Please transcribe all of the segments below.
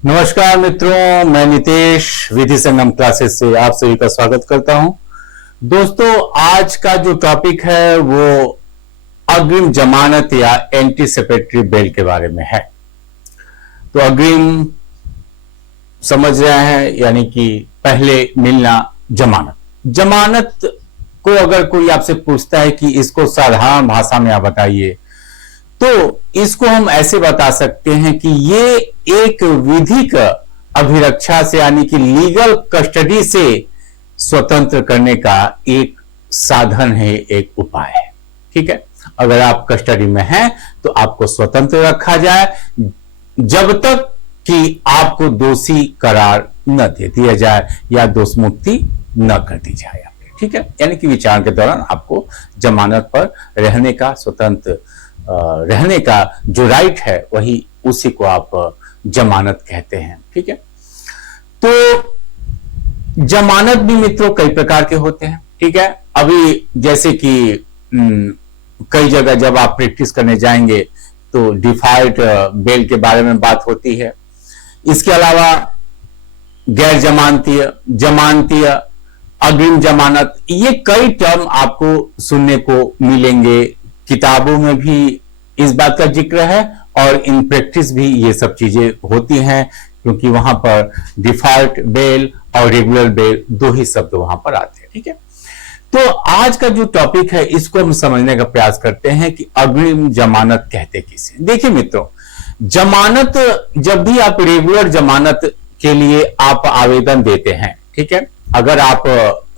नमस्कार मित्रों, मैं नितेश विधि संगम क्लासेस से आप सभी का स्वागत करता हूं। दोस्तों, आज का जो टॉपिक है वो अग्रिम जमानत या एंटीसिपेटरी बेल के बारे में है। तो अग्रिम समझ रहे हैं, यानी कि पहले मिलना जमानत। जमानत को अगर कोई आपसे पूछता है कि इसको साधारण भाषा में आप बताइए, तो इसको हम ऐसे बता सकते हैं कि ये एक विधिक अभिरक्षा से, यानी कि लीगल कस्टडी से स्वतंत्र करने का एक साधन है, एक उपाय है। ठीक है, अगर आप कस्टडी में हैं तो आपको स्वतंत्र रखा जाए जब तक कि आपको दोषी करार न दे दिया जाए या दोष मुक्ति न कर दी जाए। ठीक है, यानी कि विचार के दौरान आपको जमानत पर रहने का, स्वतंत्र रहने का जो राइट है, वही उसी को आप जमानत कहते हैं। ठीक है, तो जमानत भी मित्रों कई प्रकार के होते हैं। ठीक है, अभी जैसे कि कई जगह जब आप प्रैक्टिस करने जाएंगे तो डिफॉल्ट बेल के बारे में बात होती है। इसके अलावा गैर जमानतीय, जमानतीय, अग्रिम जमानत, ये कई टर्म आपको सुनने को मिलेंगे। किताबों में भी इस बात का जिक्र है और इन प्रैक्टिस भी ये सब चीजें होती हैं, क्योंकि वहां पर डिफॉल्ट बेल और रेगुलर बेल दो ही शब्द वहां पर आते हैं। ठीक है, तो आज का जो टॉपिक है इसको हम समझने का प्रयास करते हैं कि अग्रिम जमानत कहते किसे। देखिए मित्रों, जमानत, जब भी आप रेगुलर जमानत के लिए आप आवेदन देते हैं, ठीक है, अगर आप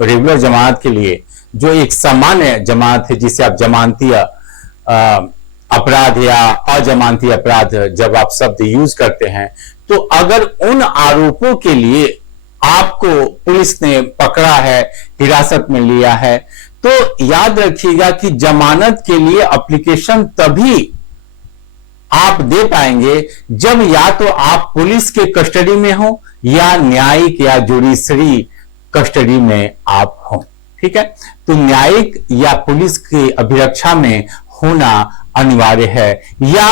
रेगुलर जमानत के लिए जो एक सामान्य जमानत है, जिसे आप जमानतीय अपराध या अजमानती अपराध जब आप शब्द यूज करते हैं, तो अगर उन आरोपों के लिए आपको पुलिस ने पकड़ा है, हिरासत में लिया है, तो याद रखिएगा कि जमानत के लिए एप्लीकेशन तभी आप दे पाएंगे जब या तो आप पुलिस के कस्टडी में हो या न्यायिक या जुडिशरी कस्टडी में आप हो। ठीक है, तो न्यायिक या पुलिस की अभिरक्षा में होना अनिवार्य है, या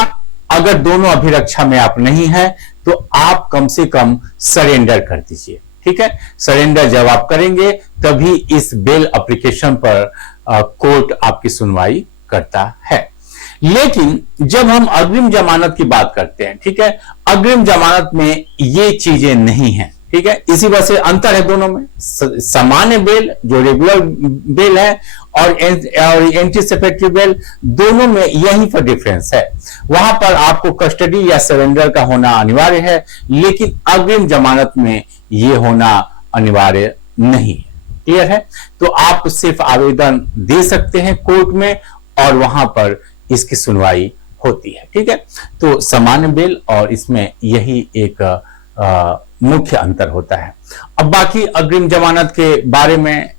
अगर दोनों अभिरक्षा में आप नहीं हैं तो आप कम से कम सरेंडर कर दीजिए। ठीक है, सरेंडर जब आप करेंगे तभी इस बेल एप्लीकेशन पर कोर्ट आपकी सुनवाई करता है। लेकिन जब हम अग्रिम जमानत की बात करते हैं, ठीक है, अग्रिम जमानत में ये चीजें नहीं है। ठीक है, इसी वजह से अंतर है दोनों में। सामान्य बेल जो रेगुलर बेल है और एंटीसिपेटरी बेल, दोनों में यहीं पर डिफरेंस है। वहां पर आपको कस्टडी या सरेंडर का होना अनिवार्य है, लेकिन अग्रिम जमानत में यह होना अनिवार्य नहीं है। क्लियर है? तो आप सिर्फ आवेदन दे सकते हैं कोर्ट में और वहां पर इसकी सुनवाई होती है। ठीक है, तो सामान्य बेल और इसमें यही एक मुख्य अंतर होता है। अब बाकी अग्रिम जमानत के बारे में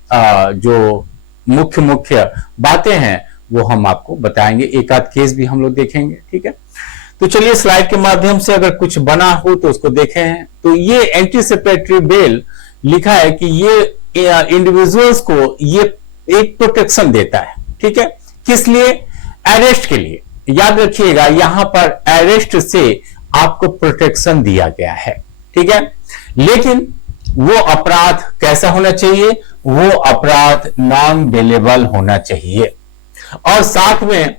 जो मुख्य बातें हैं वो हम आपको बताएंगे, एक आध केस भी हम लोग देखेंगे। ठीक है, तो चलिए स्लाइड के माध्यम से अगर कुछ बना हो तो उसको देखें। तो ये एंटीसिपेटरी बेल लिखा है कि ये इंडिविजुअल्स को ये एक प्रोटेक्शन देता है। ठीक है, किस लिए? अरेस्ट के लिए। याद रखिएगा, यहां पर अरेस्ट से आपको प्रोटेक्शन दिया गया है। ठीक है, लेकिन वो अपराध कैसा होना चाहिए? वो अपराध नॉन बेलेबल होना चाहिए और साथ में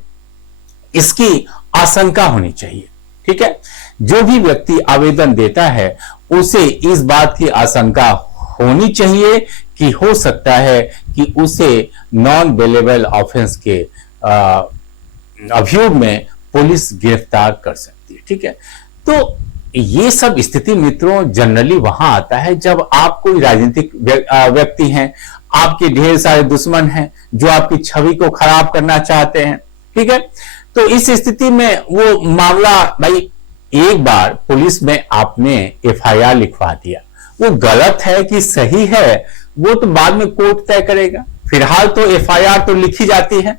इसकी आशंका होनी चाहिए। ठीक है, जो भी व्यक्ति आवेदन देता है उसे इस बात की आशंका होनी चाहिए कि हो सकता है कि उसे नॉन बेलेबल ऑफेंस के अभियोग में पुलिस गिरफ्तार कर सकती है। ठीक है, तो ये सब स्थिति मित्रों जनरली वहां आता है जब आप कोई राजनीतिक व्यक्ति हैं, आपके ढेर सारे दुश्मन हैं जो आपकी छवि को खराब करना चाहते हैं। ठीक है, तो इस स्थिति में वो मामला, भाई एक बार पुलिस में आपने एफआईआर लिखवा दिया, वो गलत है कि सही है वो तो बाद में कोर्ट तय करेगा। फिलहाल तो एफआईआर तो लिखी जाती है,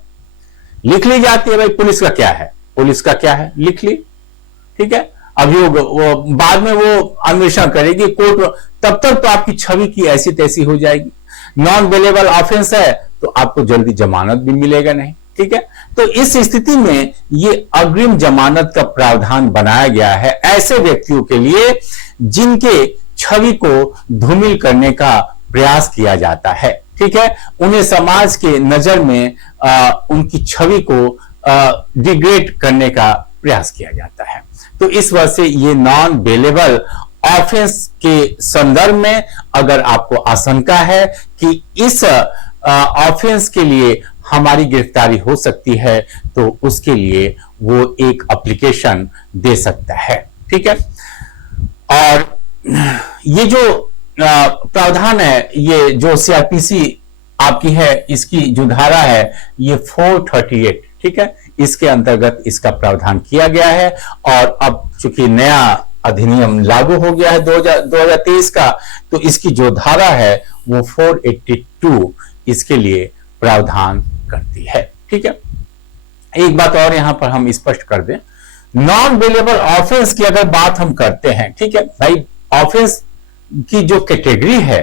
लिख ली जाती है। भाई पुलिस का क्या है, पुलिस का क्या है, लिख ली। ठीक है, अभियोग वो बाद में वो अन्वेषण करेगी कोर्ट, तब तक तो आपकी छवि की ऐसी तैसी हो जाएगी। नॉन बेलेबल ऑफेंस है तो आपको जल्दी जमानत भी मिलेगा नहीं। ठीक है, तो इस स्थिति में ये अग्रिम जमानत का प्रावधान बनाया गया है ऐसे व्यक्तियों के लिए जिनके छवि को धूमिल करने का प्रयास किया जाता है, ठीक है, उन्हें समाज के नजर में उनकी छवि को डिग्रेड करने का प्रयास किया जाता है। तो इस वजह से ये नॉन बेलेबल ऑफेंस के संदर्भ में अगर आपको आशंका है कि इस ऑफेंस के लिए हमारी गिरफ्तारी हो सकती है, तो उसके लिए वो एक एप्लीकेशन दे सकता है, ठीक है। और ये जो प्रावधान है, ये जो सीआरपीसी आपकी है, इसकी जो धारा है ये 438, ठीक है, इसके अंतर्गत इसका प्रावधान किया गया है। और अब चूंकि नया अधिनियम लागू हो गया है 2023 का, तो इसकी जो धारा है वो 482 इसके लिए प्रावधान करती है, ठीक है। एक बात और यहां पर हम स्पष्ट कर दें, नॉन बेलेबल ऑफेंस की अगर बात हम करते हैं, ठीक है भाई, ऑफेंस की जो कैटेगरी है,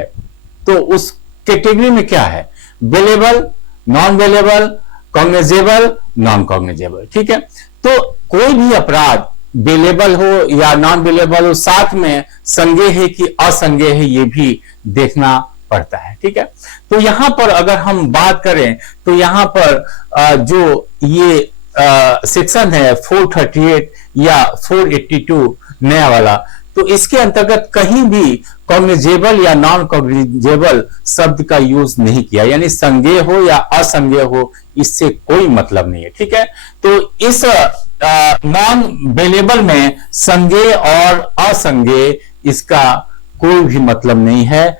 तो उस कैटेगरी में क्या है, bailable, non bailable, cognizable, non cognizable, ठीक है। तो कोई भी अपराध बेलेबल हो या नॉन बेलेबल हो, साथ में संज्ञेय है कि असंज्ञेय है, ये भी देखना पड़ता है, ठीक है। तो यहां पर अगर हम बात करें तो यहां पर जो ये सेक्शन है 438 या 482 नया वाला, तो इसके अंतर्गत कहीं भी कॉग्निजेबल या नॉन कॉग्निजेबल शब्द का यूज नहीं किया, यानी संज्ञेय हो या असंज्ञेय हो, इससे कोई मतलब नहीं है, ठीक है। तो इस नॉन बेलेबल में संज्ञेय और असंज्ञेय इसका कोई भी मतलब नहीं है,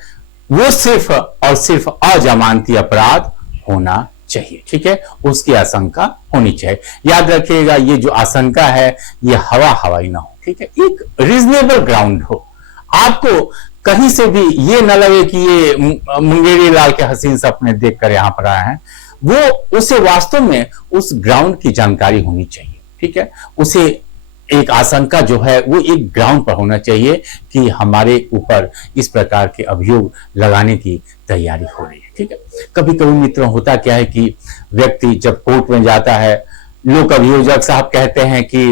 वो सिर्फ और सिर्फ अजमानती अपराध होना चाहिए, ठीक है, उसकी आशंका होनी चाहिए। याद रखिएगा, ये जो आशंका है ये हवाई ना हो, ठीक है, एक रीजनेबल ग्राउंड हो, आपको कहीं से भी ये न लगे कि ये मुंगेरी लाल के हसीन सपने देखकर यहां पर आए हैं, वो उसे वास्तव में उस ग्राउंड की जानकारी होनी चाहिए, ठीक है। उसे एक आशंका जो है वो एक ग्राउंड पर होना चाहिए कि हमारे ऊपर इस प्रकार के अभियोग लगाने की तैयारी हो रही है, ठीक है। कभी कभी मित्रों होता क्या है कि व्यक्ति जब कोर्ट में जाता है, लोक अभियोजक साहब कहते हैं कि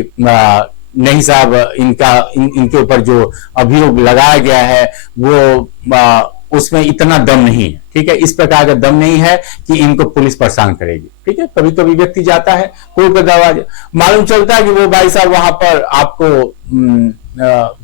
नहीं साहब, इनके ऊपर जो अभियोग लगाया गया है वो उसमें इतना दम नहीं है, ठीक है, इस प्रकार का दम नहीं है कि इनको पुलिस परेशान करेगी, ठीक है। कभी कभी व्यक्ति जाता है कोर्ट का दरवाजा, मालूम चलता है कि वो भाई साहब वहां पर आपको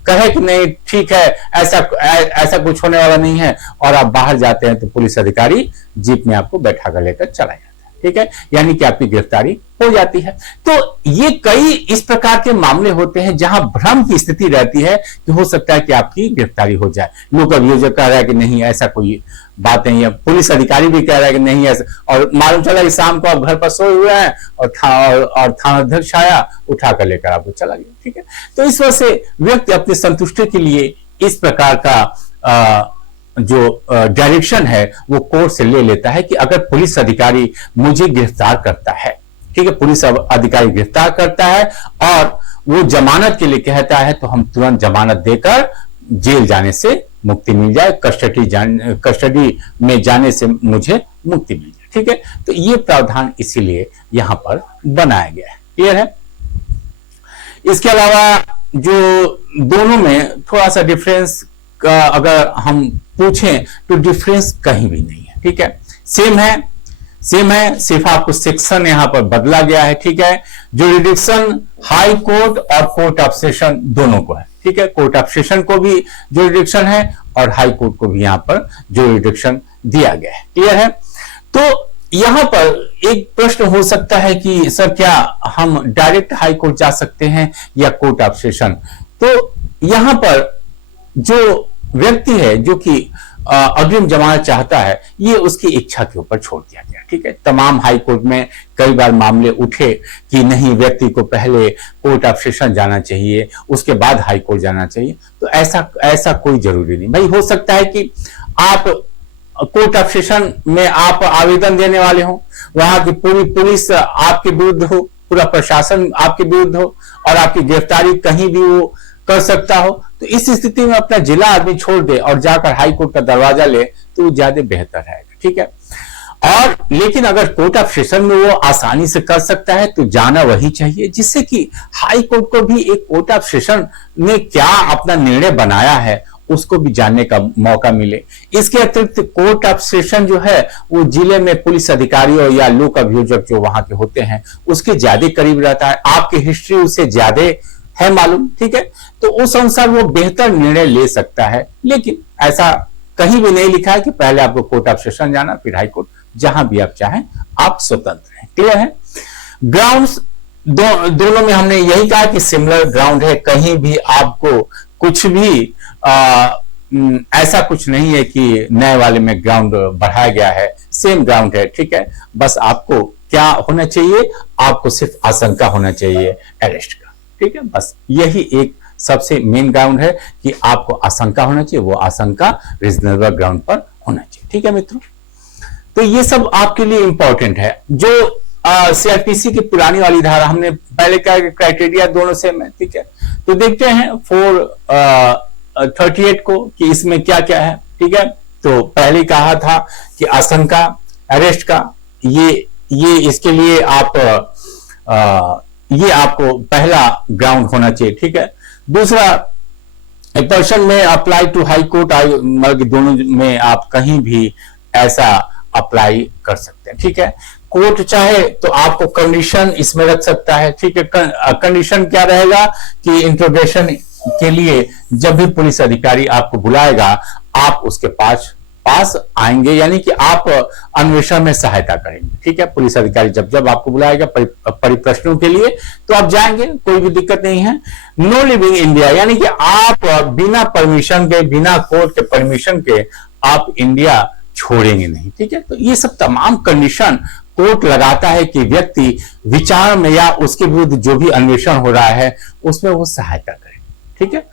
कहे कि नहीं ठीक है, ऐसा कुछ होने वाला नहीं है, और आप बाहर जाते हैं तो पुलिस अधिकारी जीप में आपको बैठा कर लेकर चला जाता है, ठीक है, यानी कि आपकी गिरफ्तारी हो जाती है। तो ये कई इस प्रकार के मामले होते हैं जहां भ्रम की स्थिति रहती है कि हो सकता है कि आपकी गिरफ्तारी हो जाए। लोक अभियोजक कह रहा है कि नहीं ऐसा कोई बात नहीं है, पुलिस अधिकारी भी कह रहा है कि नहीं ऐसा, और मालूम चला कि शाम को आप घर पर सोए हुए हैं और थानाध्यक्ष आया, उठा कर लेकर आपको चला गया, ठीक है। तो इस वजह से व्यक्ति अपनी संतुष्टि के लिए इस प्रकार का जो डायरेक्शन है वो कोर्ट से ले लेता है कि अगर पुलिस अधिकारी मुझे गिरफ्तार करता है, ठीक है, पुलिस अधिकारी गिरफ्तार करता है और वो जमानत के लिए कहता है, तो हम तुरंत जमानत देकर जेल जाने से मुक्ति मिल जाए, कस्टडी में जाने से मुझे मुक्ति मिल जाए, ठीक है। तो ये प्रावधान इसीलिए यहां पर बनाया गया है, क्लियर है। इसके अलावा जो दोनों में थोड़ा सा डिफरेंस का अगर हम पूछें तो डिफरेंस कहीं भी नहीं है, ठीक है, सेम है, सिर्फ आपको सेक्शन यहां पर बदला गया है, ठीक है। जुरिडिक्शन हाई कोर्ट और कोर्ट ऑफ सेशन दोनों को है, ठीक है, कोर्ट ऑफ सेशन को भी जुरिडिक्शन है और हाई कोर्ट को भी यहां पर जुरिडिक्शन दिया गया है, क्लियर है। तो यहां पर एक प्रश्न हो सकता है कि सर क्या हम डायरेक्ट हाई कोर्ट जा सकते हैं या कोर्ट ऑफ सेशन? तो यहां पर जो व्यक्ति है जो कि अग्रिम जमानत चाहता है, ये उसकी इच्छा के ऊपर छोड़ दिया गया, ठीक है। तमाम हाई कोर्ट में कई बार मामले उठे कि नहीं, व्यक्ति को पहले कोर्ट ऑफ सेशन जाना चाहिए, उसके बाद हाई कोर्ट जाना चाहिए। तो ऐसा कोई जरूरी नहीं भाई। हो सकता है कि आप कोर्ट ऑफ सेशन में आप आवेदन देने वाले हो, वहां की पूरी पुलिस आपके विरुद्ध हो, पूरा प्रशासन आपके विरुद्ध हो और आपकी गिरफ्तारी कहीं भी वो कर सकता हो, तो इस स्थिति में अपना जिला आदमी छोड़ दे और जाकर हाई कोर्ट का दरवाजा ले तो ज्यादा बेहतर रहेगा, ठीक है। और लेकिन अगर कोर्ट ऑफ सेशन में वो आसानी से कर सकता है तो जाना वही चाहिए, जिससे कि हाई कोर्ट को भी एक कोर्ट ऑफ सेशन ने क्या अपना निर्णय बनाया है उसको भी जानने का मौका मिले। इसके अतिरिक्त कोर्ट ऑफ सेशन जो है वो जिले में पुलिस अधिकारियों या लोक अभियोजक जो वहां के होते हैं उसके ज्यादा करीब रहता है, आपकी हिस्ट्री उसे ज्यादा है मालूम, ठीक है, तो उस अनुसार वो बेहतर निर्णय ले सकता है। लेकिन ऐसा कहीं भी नहीं लिखा है कि पहले आपको कोर्ट ऑफ सेशन जाना फिर हाई कोर्ट, जहां भी आप चाहें आप स्वतंत्र हैं। क्लियर है? ग्राउंड्स दोनों में हमने यही कहा कि सिमिलर ग्राउंड है, कहीं भी आपको कुछ भी ऐसा कुछ नहीं है कि नए वाले में ग्राउंड बढ़ाया गया है, सेम ग्राउंड है, ठीक है। बस आपको क्या होना चाहिए, आपको सिर्फ आशंका होना चाहिए अरेस्ट का, ठीक है। बस यही एक सबसे मेन ग्राउंड है कि आपको आशंका होना चाहिए, वो आशंका रीजनेबल ग्राउंड पर होना चाहिए, ठीक है मित्रों। तो ये सब आपके लिए इंपॉर्टेंट है। जो सीआरपीसी की पुरानी वाली धारा हमने पहले क्या क्राइटेरिया दोनों सेम है, ठीक है। तो देखते हैं 438 को कि इसमें क्या क्या है, ठीक है। तो पहले कहा था कि आशंका अरेस्ट का ये इसके लिए आप ये आपको पहला ग्राउंड होना चाहिए, ठीक है। दूसरा, ए पर्सन में अप्लाई टू हाई कोर्ट, मतलब दोनों में आप कहीं भी ऐसा अप्लाई कर सकते हैं, ठीक है। कोर्ट चाहे तो आपको कंडीशन इसमें रख सकता है, ठीक है। कंडीशन क्या रहेगा कि इंट्रोगेशन के लिए जब भी पुलिस अधिकारी आपको बुलाएगा आप उसके पास आएंगे, यानी कि आप अन्वेषण में सहायता करेंगे, ठीक है। पुलिस अधिकारी जब आपको बुलाएगा परिप्रश्नों के लिए तो आप जाएंगे, कोई भी दिक्कत नहीं है। नो लिविंग इंडिया, यानी कि आप बिना परमिशन के, बिना कोर्ट के परमिशन के आप इंडिया छोड़ेंगे नहीं, ठीक है। तो ये सब तमाम कंडीशन कोर्ट लगाता है कि व्यक्ति विचार में या उसके विरुद्ध जो भी अन्वेषण हो रहा है उसमें वो सहायता करे, ठीक है।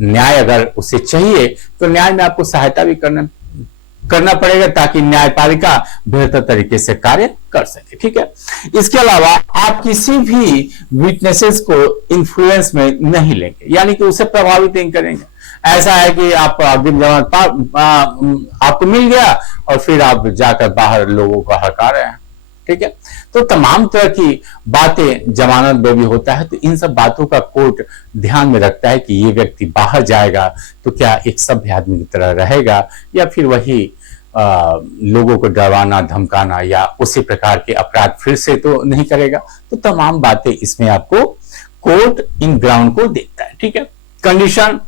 न्याय अगर उसे चाहिए तो न्याय में आपको सहायता भी करना पड़ेगा ताकि न्यायपालिका बेहतर तरीके से कार्य कर सके, ठीक है। इसके अलावा आप किसी भी विटनेसेस को इन्फ्लुएंस में नहीं लेंगे, यानी कि उसे प्रभावित नहीं करेंगे। ऐसा है कि आप अग्रिम जमानत आपको मिल गया और फिर आप जाकर बाहर लोगों को हड़का रहे हैं, ठीक है। तो तमाम तरह की बातें जमानत में भी होता है, तो इन सब बातों का कोर्ट ध्यान में रखता है कि ये व्यक्ति बाहर जाएगा तो क्या एक सभ्य आदमी की तरह रहेगा या फिर वही लोगों को डराना धमकाना या उसी प्रकार के अपराध फिर से तो नहीं करेगा। तो तमाम बातें इसमें आपको कोर्ट इन ग्राउंड को देखता है, ठीक है। कंडीशन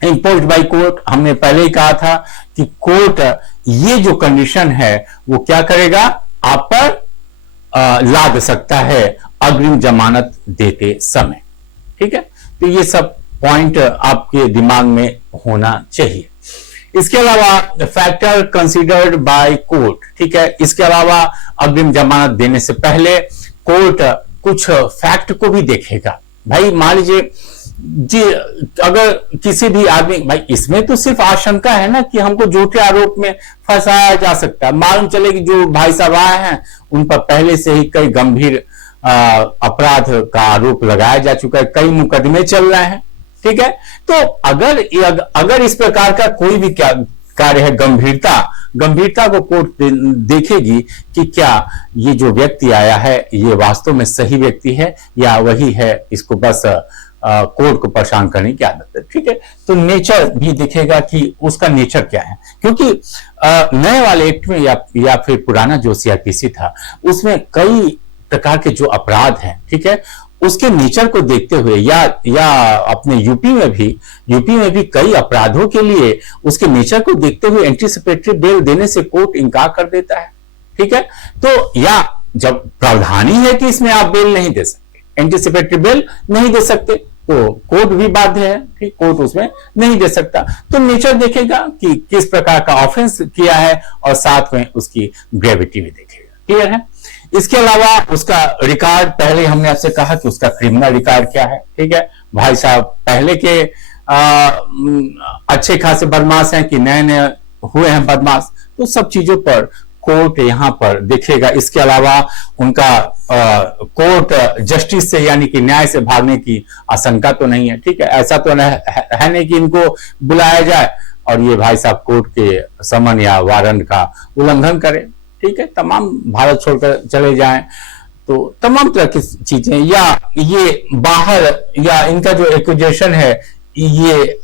इम्पोज्ड बाय कोर्ट, हमने पहले ही कहा था कि कोर्ट ये जो कंडीशन है वो क्या करेगा, आप पर लाद सकता है अग्रिम जमानत देते समय, ठीक है। तो ये सब पॉइंट आपके दिमाग में होना चाहिए। इसके अलावा फैक्टर कंसीडर्ड बाय कोर्ट, ठीक है। इसके अलावा अग्रिम जमानत देने से पहले कोर्ट कुछ फैक्ट को भी देखेगा। भाई मान लीजिए जी, अगर किसी भी आदमी, भाई इसमें तो सिर्फ आशंका है ना कि हमको झूठे आरोप में फंसाया जा सकता है। मालूम चले कि जो भाई साहब आए हैं उन पर पहले से ही कई गंभीर अपराध का आरोप लगाया जा चुका है, कई मुकदमे चल रहे हैं, ठीक है। तो अगर इस प्रकार का कोई भी कार्य है, गंभीरता को कोर्ट देखेगी कि क्या ये जो व्यक्ति आया है ये वास्तव में सही व्यक्ति है या वही है, इसको बस कोर्ट को परेशान करने की आदत है, ठीक है। तो नेचर भी दिखेगा कि उसका नेचर क्या है, क्योंकि नए वाले एक्ट में या फिर पुराना जो सीआरपीसी था उसमें कई प्रकार के जो अपराध हैं, ठीक है, उसके नेचर को देखते हुए या अपने यूपी में भी कई अपराधों के लिए उसके नेचर को देखते हुए एंटीसिपेटरी बेल देने से कोर्ट इनकार कर देता है, ठीक है। तो या जब प्रावधान ही है कि इसमें आप बेल नहीं दे सकते, एंटीसिपेटरी बेल नहीं दे सकते, तो कोर्ट भी बाध्य है, ठीक, कोर्ट उसमें नहीं दे सकता। तो नेचर देखेगा कि किस प्रकार का ऑफेंस किया है और साथ में उसकी ग्रेविटी भी देखेगा, क्लियर है। इसके अलावा उसका रिकॉर्ड, पहले हमने आपसे कहा कि उसका क्रिमिनल रिकॉर्ड क्या है, ठीक है। भाई साहब पहले के अच्छे खासे बदमाश हैं कि नए हुए हैं बदमाश, तो सब चीजों पर कोर्ट यहां पर देखेगा। इसके अलावा उनका कोर्ट जस्टिस से यानी कि न्याय से भागने की आशंका तो नहीं है, ठीक है। ऐसा तो है नहीं कि इनको बुलाया जाए और ये भाई साहब कोर्ट के समन या वारंट का उल्लंघन करें, ठीक है, तमाम भारत छोड़कर चले जाएं, तो तमाम तरह की चीजें, या ये बाहर, या इनका जो एक्यूजेशन है ये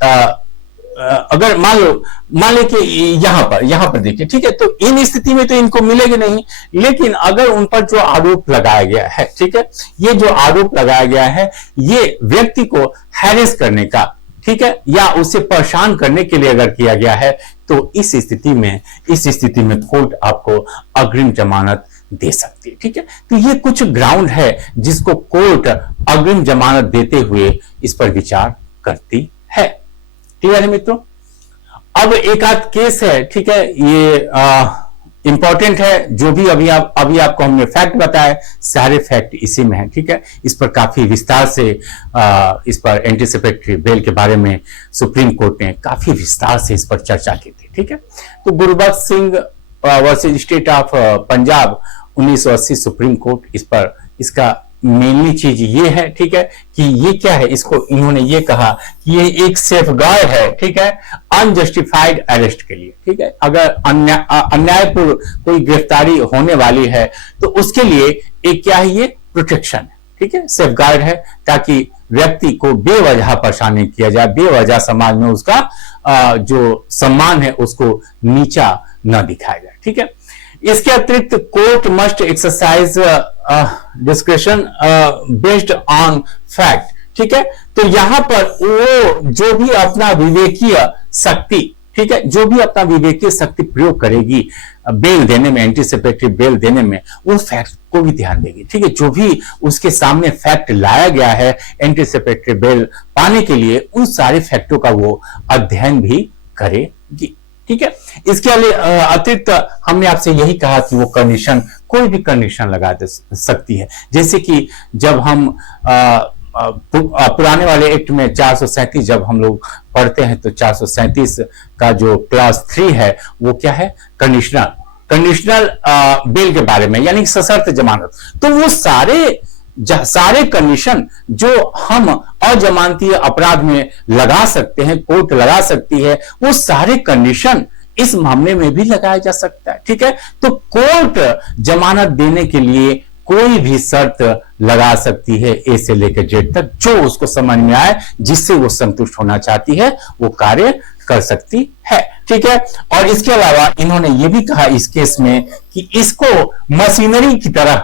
अगर मान ले कि यहां पर देखिए, ठीक है, तो इन स्थिति में तो इनको मिलेगी नहीं, लेकिन अगर उन पर जो आरोप लगाया गया है, ठीक है, ये जो आरोप लगाया गया है ये व्यक्ति को हैरेस करने का, ठीक है, या उसे परेशान करने के लिए अगर किया गया है, तो इस स्थिति में कोर्ट आपको अग्रिम जमानत दे सकती है, ठीक है। तो ये कुछ ग्राउंड है जिसको कोर्ट अग्रिम जमानत देते हुए इस पर विचार करती है। क्लियर है मित्रों। अब एक आध केस है, ठीक है, ये इंपॉर्टेंट है, जो भी अभी आपको हमने फैक्ट बताया, सारे फैक्ट इसी में है, ठीक है। इस पर काफी विस्तार से इस पर एंटीसिपेटरी बेल के बारे में सुप्रीम कोर्ट ने काफी विस्तार से इस पर चर्चा की थी, ठीक है। तो Gurbaksh Singh versus state of Punjab 1980 supreme court, इस पर इसका मेनली चीज ये है, ठीक है, कि ये क्या है, इसको इन्होंने ये कहा कि ये एक सेफगार्ड है, ठीक है, अनजस्टिफाइड अरेस्ट के लिए, ठीक है। अगर अन्यायपूर्ण कोई गिरफ्तारी होने वाली है तो उसके लिए एक क्या है, ये प्रोटेक्शन है, ठीक है, सेफगार्ड है, ताकि व्यक्ति को बेवजह परेशान नहीं किया जाए, बेवजह समाज में उसका जो सम्मान है उसको नीचा न दिखाया जाए, ठीक है। इसके अतिरिक्त court must exercise discretion based on fact, ठीक है। तो यहां पर वो जो भी अपना विवेकीय शक्ति, ठीक है, जो भी अपना विवेकीय शक्ति प्रयोग करेगी बेल देने में, एंटीसिपेटरी बेल देने में, वो फैक्ट को भी ध्यान देगी, ठीक है। जो भी उसके सामने फैक्ट लाया गया है एंटीसिपेटरी बेल पाने के लिए, उन सारे फैक्टों का वो अध्ययन भी करेगी, ठीक है। इसके अतिरिक्त हमने आपसे यही कहा कि वो कंडीशन, कोई भी कंडीशन लगा सकती है, जैसे कि जब हम पुराने वाले एक्ट में 437 जब हम लोग पढ़ते हैं, तो 437 का जो क्लास 3 है वो क्या है, कंडीशनल बेल के बारे में, यानी सशर्त जमानत। तो वो सारे कंडीशन जो हम अजमानतीय अपराध में लगा सकते हैं, कोर्ट लगा सकती है, वो सारे कंडीशन इस मामले में भी लगाया जा सकता है, ठीक है। तो कोर्ट जमानत देने के लिए कोई भी शर्त लगा सकती है, ए से लेकर जेड तक, जो उसको समझ में आए, जिससे वो संतुष्ट होना चाहती है, वो कार्य कर सकती है, ठीक है। और इसके अलावा इन्होंने ये भी कहा इस केस में कि इसको मशीनरी की तरह,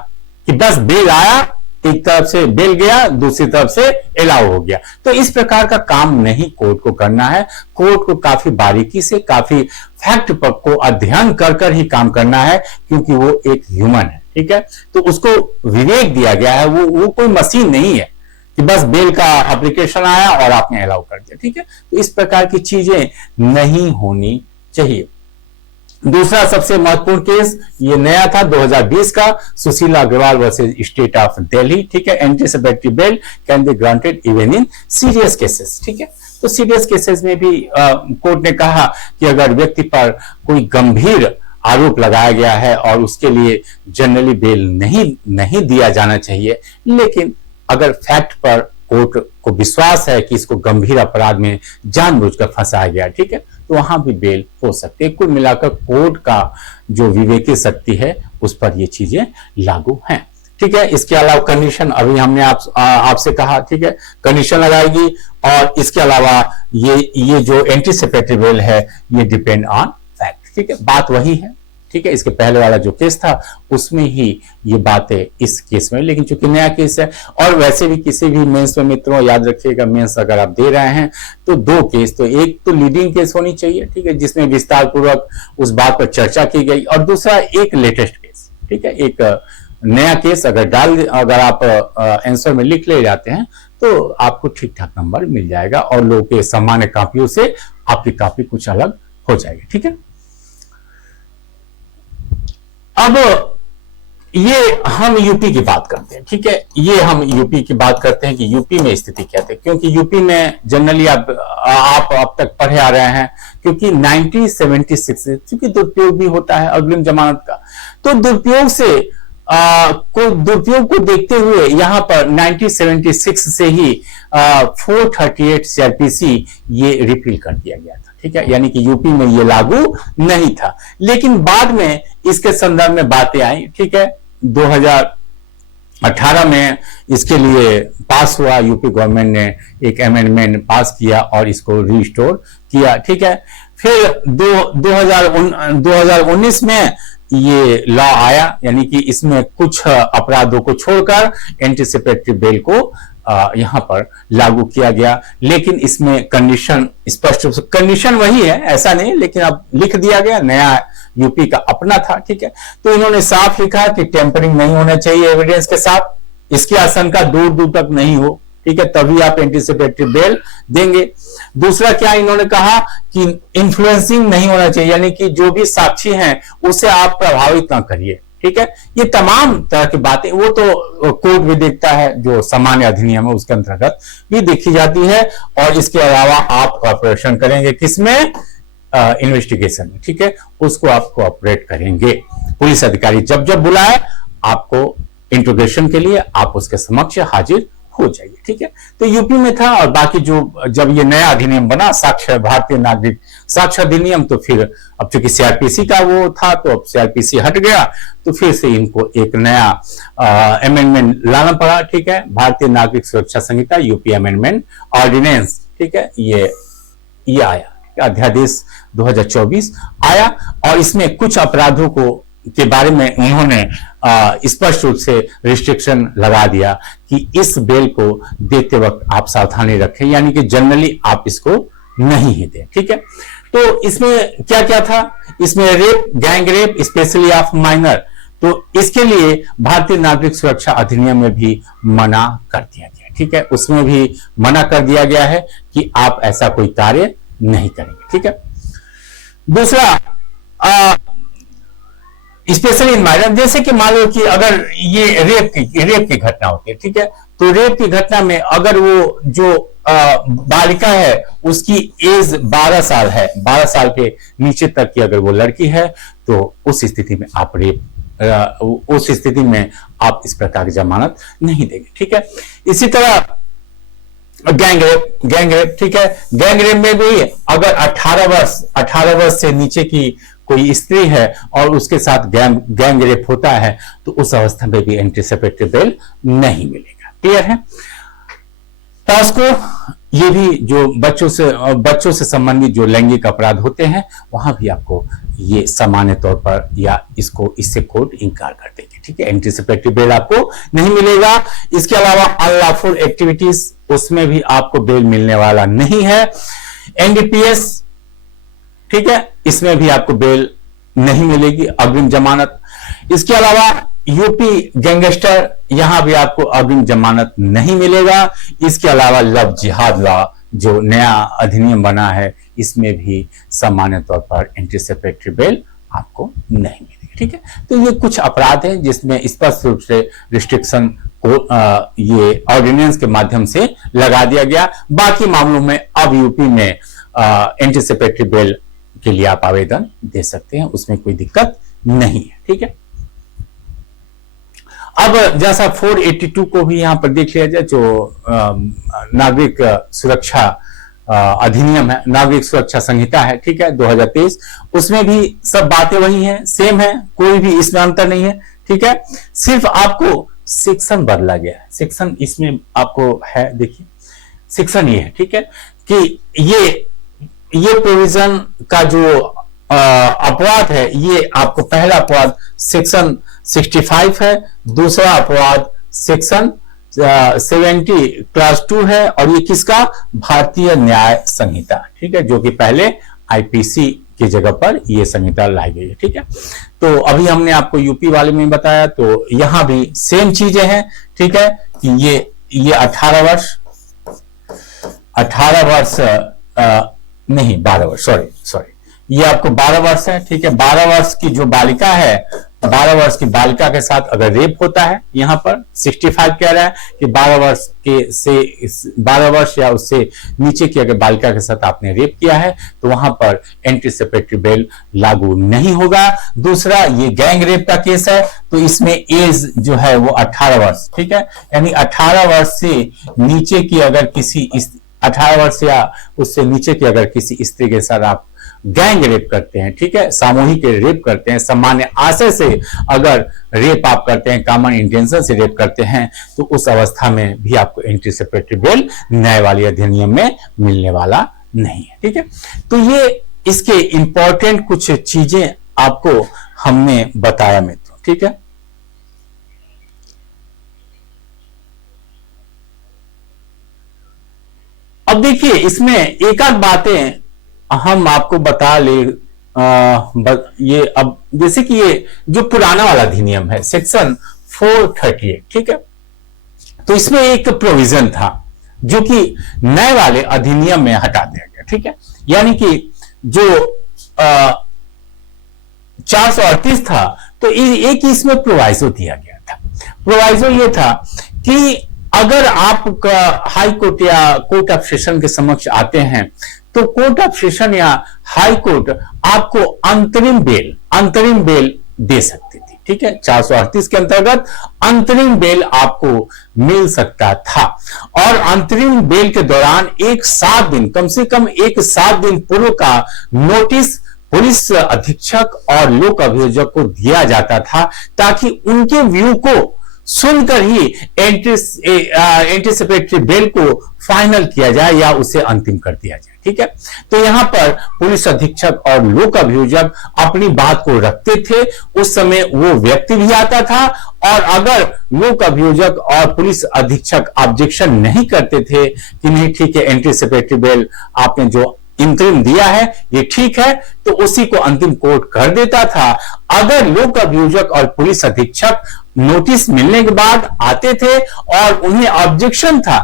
कि बस बेल आया, एक तरफ से बेल गया, दूसरी तरफ से अलाउ हो गया, तो इस प्रकार का काम नहीं कोर्ट को करना है। कोर्ट को काफी बारीकी से, काफी फैक्ट को अध्ययन कर ही काम करना है, क्योंकि वो एक ह्यूमन है, ठीक है। तो उसको विवेक दिया गया है, वो कोई मशीन नहीं है कि बस बेल का एप्लीकेशन आया और आपने अलाउ कर दिया, ठीक है। तो इस प्रकार की चीजें नहीं होनी चाहिए। दूसरा सबसे महत्वपूर्ण केस ये नया था 2020 का, Sushila Agarwal versus state of Delhi, ठीक है। Anticipatory bail can be granted even in serious cases, ठीक है। तो सीरियस केसेस में भी कोर्ट ने कहा कि अगर व्यक्ति पर कोई गंभीर आरोप लगाया गया है और उसके लिए जनरली बेल नहीं दिया जाना चाहिए, लेकिन अगर फैक्ट पर कोर्ट को विश्वास है कि इसको गंभीर अपराध में जानबूझकर फंसाया गया, ठीक है, तो वहां भी बेल हो सकती है। कुल मिलाकर कोर्ट का जो विवेकीय शक्ति है उस पर ये चीजें लागू हैं, ठीक है। इसके अलावा कंडीशन अभी हमने आपसे कहा, ठीक है, कंडीशन लगाएगी, और इसके अलावा ये जो एंटीसिपेटरी बेल है ये डिपेंड ऑन फैक्ट, ठीक है, बात वही है, ठीक है। इसके पहले वाला जो केस था उसमें ही ये बातें इस केस में, लेकिन चूंकि नया केस है, और वैसे भी किसी भी मेंस में मित्रों याद रखिएगा, मेंस अगर आप दे रहे हैं तो 2 केस, तो एक तो लीडिंग केस होनी चाहिए, ठीक है, जिसमें विस्तार पूर्वक उस बात पर चर्चा की गई, और दूसरा एक लेटेस्ट केस, ठीक है, एक नया केस अगर आप आंसर में लिख ले जाते हैं तो आपको ठीक ठाक नंबर मिल जाएगा, और लोगों के सामान्य कापियों से आपकी कापी कुछ अलग हो जाएगी, ठीक है। अब ये हम यूपी की बात करते हैं, ठीक है, ये हम यूपी की बात करते हैं कि यूपी में स्थिति क्या थी, क्योंकि यूपी में जनरली आप अब तक पढ़े आ रहे हैं, क्योंकि 1976 से चूंकि दुरुपयोग भी होता है अग्रिम जमानत का, तो दुरुपयोग से को दुरुपयोग को देखते हुए यहां पर 1976 से ही 438 सीआरपीसी ये रिपील कर दिया गया था, ठीक है, यानी कि यूपी में ये लागू नहीं था। लेकिन बाद में इसके संदर्भ में बातें आई, ठीक है, 2018 में इसके लिए पास हुआ, यूपी गवर्नमेंट ने एक अमेंडमेंट पास किया और इसको रिस्टोर किया, ठीक है। फिर 2019 में ये लॉ आया, यानी कि इसमें कुछ अपराधों को छोड़कर एंटीसिपेटरी बेल को यहां पर लागू किया गया। लेकिन इसमें कंडीशन स्पष्ट रूप से, कंडीशन वही है ऐसा नहीं, लेकिन अब लिख दिया गया, नया यूपी का अपना था, ठीक है। तो इन्होंने साफ लिखा कि टेम्परिंग नहीं होना चाहिए एविडेंस के साथ, इसकी आशंका दूर दूर तक नहीं हो, ठीक है, तभी आप एंटीसिपेटरी बेल देंगे। दूसरा क्या इन्होंने कहा कि इन्फ्लुएंसिंग नहीं होना चाहिए, यानी कि जो भी साक्षी हैं उसे आप प्रभावित ना करिए, ठीक है। ये तमाम तरह की बातें वो तो कोर्ट भी देखता है, जो सामान्य अधिनियम है उसके अंतर्गत भी देखी जाती है। और इसके अलावा आप कॉपरेशन करेंगे किसमें, इन्वेस्टिगेशन में, ठीक है, उसको आप कोऑपरेट करेंगे। पुलिस अधिकारी जब जब बुलाए आपको इंट्रोगेशन के लिए, आप उसके समक्ष हाजिर हो जाइए, ठीक है। तो यूपी में था। और बाकी जो जब ये नया अधिनियम बना, साक्ष्य भारतीय नागरिक साक्ष्य अधिनियम, तो फिर अब चूंकि सीआरपीसी का वो था तो अब सीआरपीसी हट गया, तो फिर से इनको एक नया अमेंडमेंट लाना पड़ा, ठीक है, भारतीय नागरिक सुरक्षा संहिता यूपी अमेंडमेंट ऑर्डिनेंस, ठीक है, ये आया, अध्यादेश 2024 आया। और इसमें कुछ अपराधों के बारे में उन्होंने स्पष्ट रूप से रिस्ट्रिक्शन लगा दिया कि इस बेल को देते वक्त आप सावधानी रखें, यानी कि जनरली आप इसको नहीं ही दें, ठीक है। तो इसमें क्या क्या था, इसमें rape, gang rape specially of minor, तो इसके लिए भारतीय नागरिक सुरक्षा अधिनियम में भी मना कर दिया गया, ठीक है, उसमें भी मना कर दिया गया है कि आप ऐसा कोई कार्य नहीं करेंगे, ठीक है। दूसरा स्पेशली इन माइनर, जैसे कि मान लो कि अगर ये रेप की घटना होती है, ठीक है, तो रेप की घटना में अगर वो जो बालिका है उसकी एज 12 साल है, 12 साल के नीचे तक की अगर वो लड़की है, तो उस स्थिति में आप उस स्थिति में आप इस प्रकार की जमानत नहीं देंगे, ठीक है। इसी तरह गैंग रेप, ठीक है, गैंग रेप में भी अगर 18 वर्ष से नीचे की कोई स्त्री है और उसके साथ गैंग रेप होता है, तो उस अवस्था में भी एंटीसिपेटरी बेल नहीं मिलेगा, क्लियर है। टास्को, ये भी जो बच्चों से संबंधित जो लैंगिक अपराध होते हैं, वहां भी आपको ये सामान्य तौर पर या इससे कोर्ट इनकार कर देंगे, ठीक है, एंटीसिपेटरी बेल आपको नहीं मिलेगा। इसके अलावा अनलॉफुल एक्टिविटीज, उसमें भी आपको बेल मिलने वाला नहीं है। एनडीपीएस, ठीक है, इसमें भी आपको बेल नहीं मिलेगी, अग्रिम जमानत। इसके अलावा यूपी गैंगस्टर, यहां भी आपको अग्रिम जमानत नहीं मिलेगा। इसके अलावा लव जिहाद लॉ जो नया अधिनियम बना है, इसमें भी सामान्य तौर पर एंटीसिपेटरी बेल आपको नहीं मिलेगी, ठीक है। तो ये कुछ अपराध हैं जिसमें स्पष्ट रूप से रिस्ट्रिक्शन को ये ऑर्डिनेंस के माध्यम से लगा दिया गया। बाकी मामलों में अब यूपी में एंटीसिपेटरी बेल के लिए आप आवेदन दे सकते हैं, उसमें कोई दिक्कत नहीं है, ठीक है। अब जैसा 482 को भी यहां पर देख लिया जाए, जो नागरिक सुरक्षा अधिनियम है, नागरिक सुरक्षा संहिता है, ठीक है, 2023, उसमें भी सब बातें वही हैं, सेम है, कोई भी इसमें अंतर नहीं है, ठीक है। सिर्फ आपको सेक्शन बदला गया है, सेक्शन इसमें आपको है, देखिए सेक्शन ये है, ठीक है, कि ये प्रोविजन का जो अपराध है, ये आपको पहला अपराध सेक्शन 65 है, दूसरा अपराध सेक्शन 70 क्लास 2 है, और ये किसका, भारतीय न्याय संहिता, ठीक है, जो कि पहले आईपीसी की जगह पर ये संहिता लाई गई है, ठीक है। तो अभी हमने आपको यूपी वाले में बताया, तो यहां भी सेम चीजें हैं, ठीक है, कि ये 18 वर्ष नहीं 12 वर्ष, सॉरी, ये आपको 12 वर्ष है, ठीक है। 12 वर्ष की जो बालिका है 12 वर्ष की बालिका के साथ अगर रेप होता है, यहां पर 65 कह रहा है कि 12 वर्ष या उससे नीचे की अगर बालिका के साथ आपने रेप किया है तो वहां पर एंटीसिपेटरी बेल लागू नहीं होगा। दूसरा, ये गैंग रेप का केस है तो इसमें एज जो है वो 18 वर्ष, ठीक है, यानी 18 वर्ष से नीचे की अगर किसी 18 वर्ष या उससे नीचे की अगर किसी स्त्री के साथ आप गैंग रेप करते हैं, ठीक है, सामूहिक रेप करते हैं, सामान्य आशय से अगर रेप आप करते हैं, कॉमन इंटेंशन से रेप करते हैं, तो उस अवस्था में भी आपको एंटीसिपेटरी बेल न्यायवाली अधिनियम में मिलने वाला नहीं है, ठीक है। तो ये इसके इंपॉर्टेंट कुछ चीजें आपको हमने बताया मित्रों, ठीक है। अब देखिए इसमें एक आध बातें हम आपको बता ले, ये अब जैसे कि ये जो पुराना वाला अधिनियम है सेक्शन 438, ठीक है, तो इसमें एक प्रोविजन था जो कि नए वाले अधिनियम में हटा दिया गया, ठीक है। यानी कि जो 438 था तो एक इसमें प्रोवाइजो दिया गया था। प्रोवाइजो ये था कि अगर आप हाई कोर्ट या कोर्ट ऑफ सेशन के समक्ष आते हैं तो कोर्ट ऑफ सेशन या हाई कोर्ट आपको अंतरिम बेल दे सकती थी, ठीक है। 438 के अंतर्गत अंतरिम बेल आपको मिल सकता था और अंतरिम बेल के दौरान एक 7 दिन, कम से कम एक 7 दिन पूर्व का नोटिस पुलिस अधीक्षक और लोक अभियोजक को दिया जाता था ताकि उनके व्यू को सुनकर ही एंटीसिपेटरी बेल को फाइनल किया जाए या उसे अंतिम कर दिया जाए, ठीक है। तो यहां पर पुलिस अधीक्षक और लोक अभियोजक अपनी बात को रखते थे, उस समय वो व्यक्ति भी आता था और अगर लोक अभियोजक और पुलिस अधीक्षक ऑब्जेक्शन नहीं करते थे कि नहीं ठीक है एंटीसिपेटरी बेल आपने जो इंतरिम दिया है ये ठीक है, तो उसी को अंतिम कोर्ट कर देता था। अगर लोक अभियोजक और पुलिस अधीक्षक नोटिस मिलने के बाद आते थे और उन्हें ऑब्जेक्शन था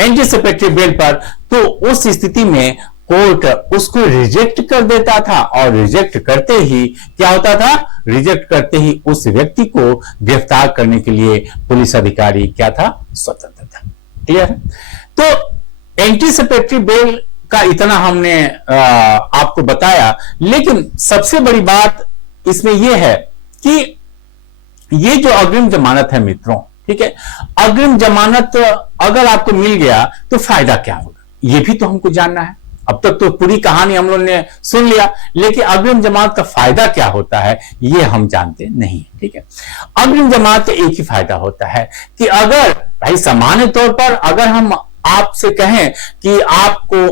एंटीसिपेटरी बेल पर, तो उस स्थिति में कोर्ट उसको रिजेक्ट कर देता था और रिजेक्ट करते ही क्या होता था, रिजेक्ट करते ही उस व्यक्ति को गिरफ्तार करने के लिए पुलिस अधिकारी क्या था, स्वतंत्र था। क्लियर है। तो एंटीसिपेटरी बेल का इतना हमने आपको बताया, लेकिन सबसे बड़ी बात इसमें यह है कि ये जो अग्रिम जमानत है मित्रों, ठीक है, अग्रिम जमानत अगर आपको मिल गया तो फायदा क्या होगा ये भी तो हमको जानना है। अब तक तो पूरी कहानी हम लोगों ने सुन लिया, लेकिन अग्रिम जमानत का फायदा क्या होता है ये हम जानते नहीं, ठीक है। अग्रिम जमानत का एक ही फायदा होता है कि अगर भाई सामान्य तौर पर अगर हम आपसे कहें कि आपको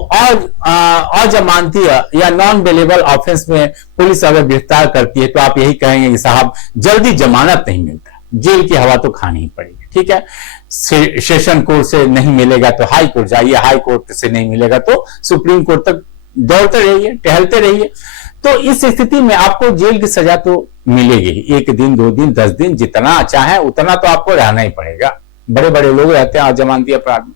अजमानती या नॉन बेलेबल ऑफेंस में पुलिस अगर गिरफ्तार करती है तो आप यही कहेंगे कि साहब जल्दी जमानत नहीं मिलता, जेल की हवा तो खानी ही पड़ेगी, ठीक है। सेशन कोर्ट से नहीं मिलेगा तो हाई कोर्ट जाइए, हाई कोर्ट से नहीं मिलेगा तो सुप्रीम कोर्ट तक दौड़ते रहिए, टहलते रहिए। तो इस स्थिति में आपको जेल की सजा तो मिलेगी, 1 दिन 2 दिन 10 दिन जितना चाहे उतना तो आपको रहना ही पड़ेगा। बड़े बड़े लोग रहते हैं अजमानती अपराध में।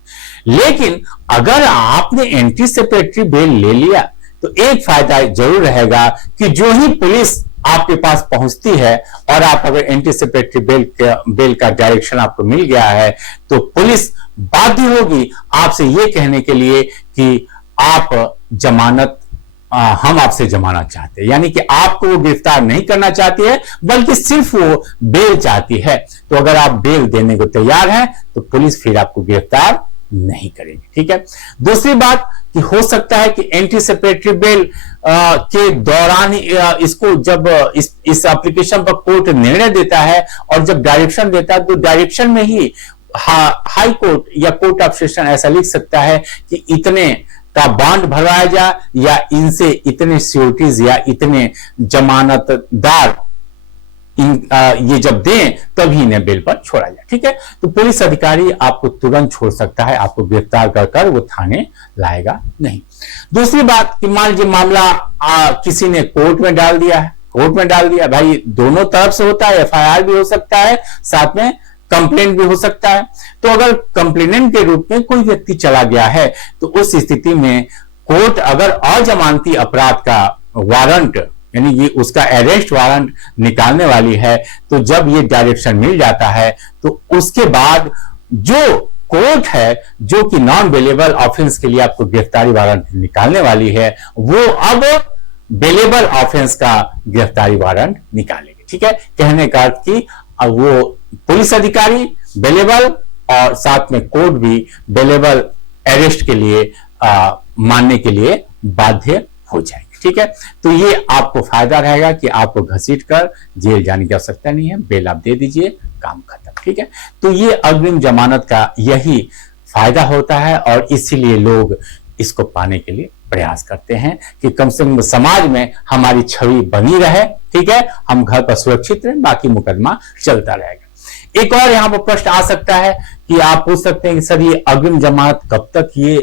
लेकिन अगर आपने एंटीसिपेटरी बेल ले लिया तो एक फायदा जरूर रहेगा कि जो ही पुलिस आपके पास पहुंचती है और आप अगर एंटीसिपेटरी बेल का डायरेक्शन आपको मिल गया है तो पुलिस बाध्य होगी आपसे यह कहने के लिए कि आप जमानत हम आपसे जमाना चाहते हैं, यानी कि आपको वो गिरफ्तार नहीं करना चाहती है बल्कि सिर्फ वो बेल चाहती है। तो अगर आप बेल देने को तैयार हैं तो पुलिस फिर आपको गिरफ्तार नहीं करेगी, ठीक है। दूसरी बात कि हो सकता है कि एंटीसिपेटरी बेल के दौरान इसको जब इस एप्लीकेशन पर कोर्ट निर्णय देता है और जब डायरेक्शन देता है तो डायरेक्शन में ही हाई कोर्ट या कोर्ट ऑफ सेशन ऐसा लिख सकता है कि इतने का बॉन्ड भरवाया जाए या इनसे इतने सिक्योरिटीज या इतने जमानतदार ये जब दें तभी इन्हें बेल पर छोड़ा जाए, ठीक है। तो पुलिस अधिकारी आपको तुरंत छोड़ सकता है, आपको गिरफ्तार कर वो थाने लाएगा नहीं। दूसरी बात कि मान लीजिए मामला किसी ने कोर्ट में डाल दिया है, कोर्ट में डाल दिया, भाई दोनों तरफ से होता है, FIR भी हो सकता है, साथ में कंप्लेंट भी हो सकता है। तो अगर कंप्लेनेंट के रूप में कोई व्यक्ति चला गया है तो उस स्थिति में कोर्ट अगर अजमानती अपराध का वारंट यानी ये उसका अरेस्ट वारंट निकालने वाली है, तो जब ये डायरेक्शन मिल जाता है तो उसके बाद जो कोर्ट है जो कि नॉन बेलेबल ऑफेंस के लिए आपको गिरफ्तारी वारंट निकालने वाली है, वो अब बेलेबल ऑफेंस का गिरफ्तारी वारंट निकालेगी। ठीक है, कहने का अर्थ कि वो पुलिस अधिकारी बेलेबल और साथ में कोर्ट भी बेलेबल अरेस्ट के लिए मानने के लिए बाध्य हो जाएंगे। ठीक है, तो ये आपको फायदा रहेगा कि आपको घसीट कर जेल जाने की आवश्यकता नहीं है, बेल आप दे दीजिए, काम खत्म। ठीक है, तो ये अग्रिम जमानत का यही फायदा होता है और इसीलिए लोग इसको पाने के लिए प्रयास करते हैं कि कम से कम समाज में हमारी छवि बनी रहे। ठीक है, हम घर पर सुरक्षित रहें, बाकी मुकदमा चलता रहेगा। एक और यहां पर प्रश्न आ सकता है कि आप पूछ सकते हैं कि सर ये अग्रिम जमानत कब तक ये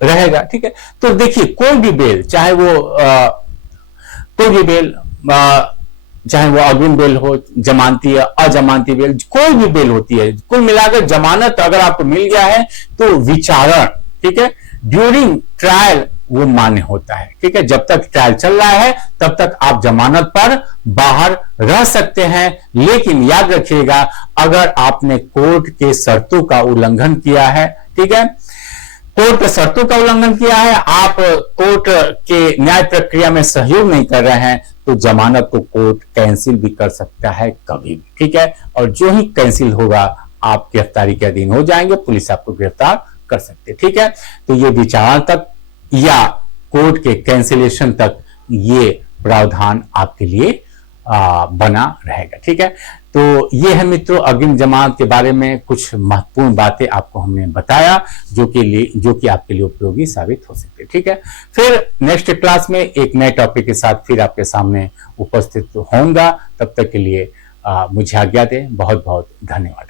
रहेगा। ठीक है, तो देखिए कोई भी बेल, चाहे वो कोई भी बेल, चाहे वो अग्रिम बेल हो, जमानती या अजमानती बेल, कोई भी बेल होती है, कुल मिलाकर जमानत अगर आपको मिल गया है तो विचारण, ठीक है, ड्यूरिंग ट्रायल वो मान्य होता है। ठीक है, जब तक ट्रायल चल रहा है तब तक आप जमानत पर बाहर रह सकते हैं, लेकिन याद रखिएगा अगर आपने कोर्ट के शर्तों का उल्लंघन किया है, ठीक है, कोर्ट के शर्तों का उल्लंघन किया है, आप कोर्ट के न्याय प्रक्रिया में सहयोग नहीं कर रहे हैं, तो जमानत को कोर्ट कैंसिल भी कर सकता है कभी भी। ठीक है, और जो ही कैंसिल होगा आप गिरफ्तारी के अधीन हो जाएंगे, पुलिस आपको गिरफ्तार कर सकते। ठीक है, तो ये विचारण तक या कोर्ट के कैंसिलेशन तक ये प्रावधान आपके लिए बना रहेगा। ठीक है, तो ये है मित्रों अग्रिम जमानत के बारे में कुछ महत्वपूर्ण बातें आपको हमने बताया जो कि आपके लिए उपयोगी साबित हो सकते हैं। ठीक है, फिर नेक्स्ट क्लास में एक नए टॉपिक के साथ फिर आपके सामने उपस्थित होऊंगा। तब तक के लिए मुझे आज्ञा दें। बहुत बहुत धन्यवाद।